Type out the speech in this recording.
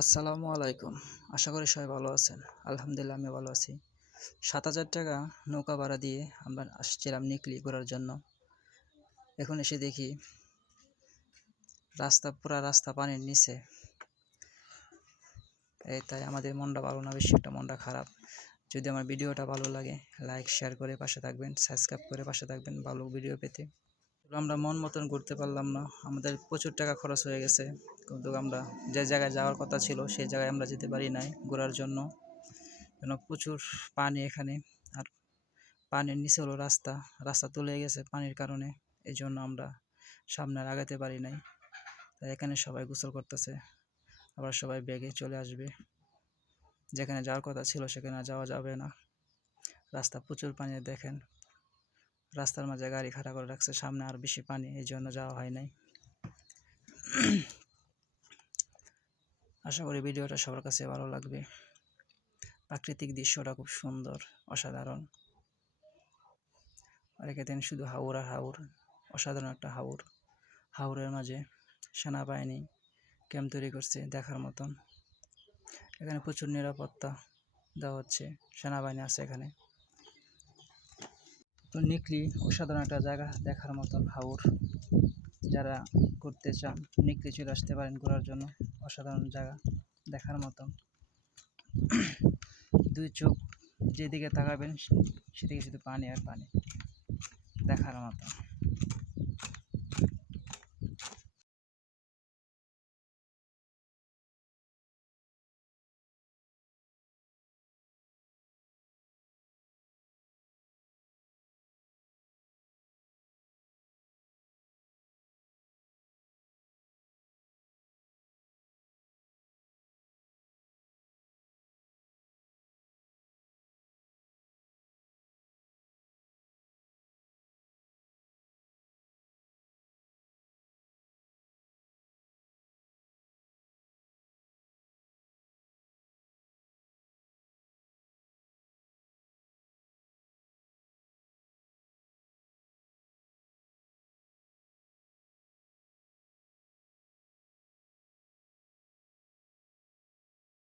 আসসালামু আলাইকুম। আশা করি সবাই ভালো আছেন। আলহামদুলিল্লাহ আমি ভালো আছি। ৭,০০০ টাকা নৌকা ভাড়া দিয়ে আমরা আসছিলাম নিকলি ঘোরার জন্য। এখন এসে দেখি পুরা রাস্তা পানির নিচে। তাই আমাদের মনটা ভালো না, বেশি একটা মনটা খারাপ। যদি আমার ভিডিওটা ভালো লাগে লাইক শেয়ার করে পাশে থাকবেন, সাবস্ক্রাইব করে পাশে থাকবেন ভালো ভিডিও পেতে। আমরা মন মতন ঘুরতে পারলাম না, আমাদের প্রচুর টাকা খরচ হয়ে গেছে, কিন্তু আমরা যে জায়গায় যাওয়ার কথা ছিল সেই জায়গায় আমরা যেতে পারি নাই ঘোরার জন্য। প্রচুর পানি এখানে, আর পানির নিচে হলো রাস্তা তলিয়ে গেছে পানির কারণে। এই জন্য আমরা সামনে আর আগাতে পারি নাই। তাই এখানে সবাই গোসল করতেছে, আবার সবাই ব্যাগে চলে আসবে। যেখানে যাওয়ার কথা ছিল সেখানে যাওয়া যাবে না। রাস্তা প্রচুর পানি, দেখেন রাস্তার মাঝে গাড়ি খাড়া করে রাখছে, সামনে আর বেশি পানি, এই জন্য যাওয়া হয় নাই। আশা করি ভিডিওটা সবার কাছে ভালো লাগবে। প্রাকৃতিক দৃশ্যটা খুব সুন্দর, অসাধারণ। আর এখানে শুধু হাওর আর হাওর, অসাধারণ একটা হাওর। হাওরের মাঝে সেনাবাহিনী ক্যাম্প তৈরি করছে দেখার মতন। এখানে প্রচুর নিরাপত্তা দেওয়া হচ্ছে, সেনাবাহিনী আছে এখানে। তো নিকলি অসাধারণ একটা জায়গা দেখার মতন হাওর। যারা ঘুরতে চান নিকলি চলে আসতে পারেন ঘোরার জন্য। অসাধারণ জায়গা দেখার মতন। দুই চোখ যেদিকে তাকাবেন সেদিকে শুধু পানি আর পানি, দেখার মতো।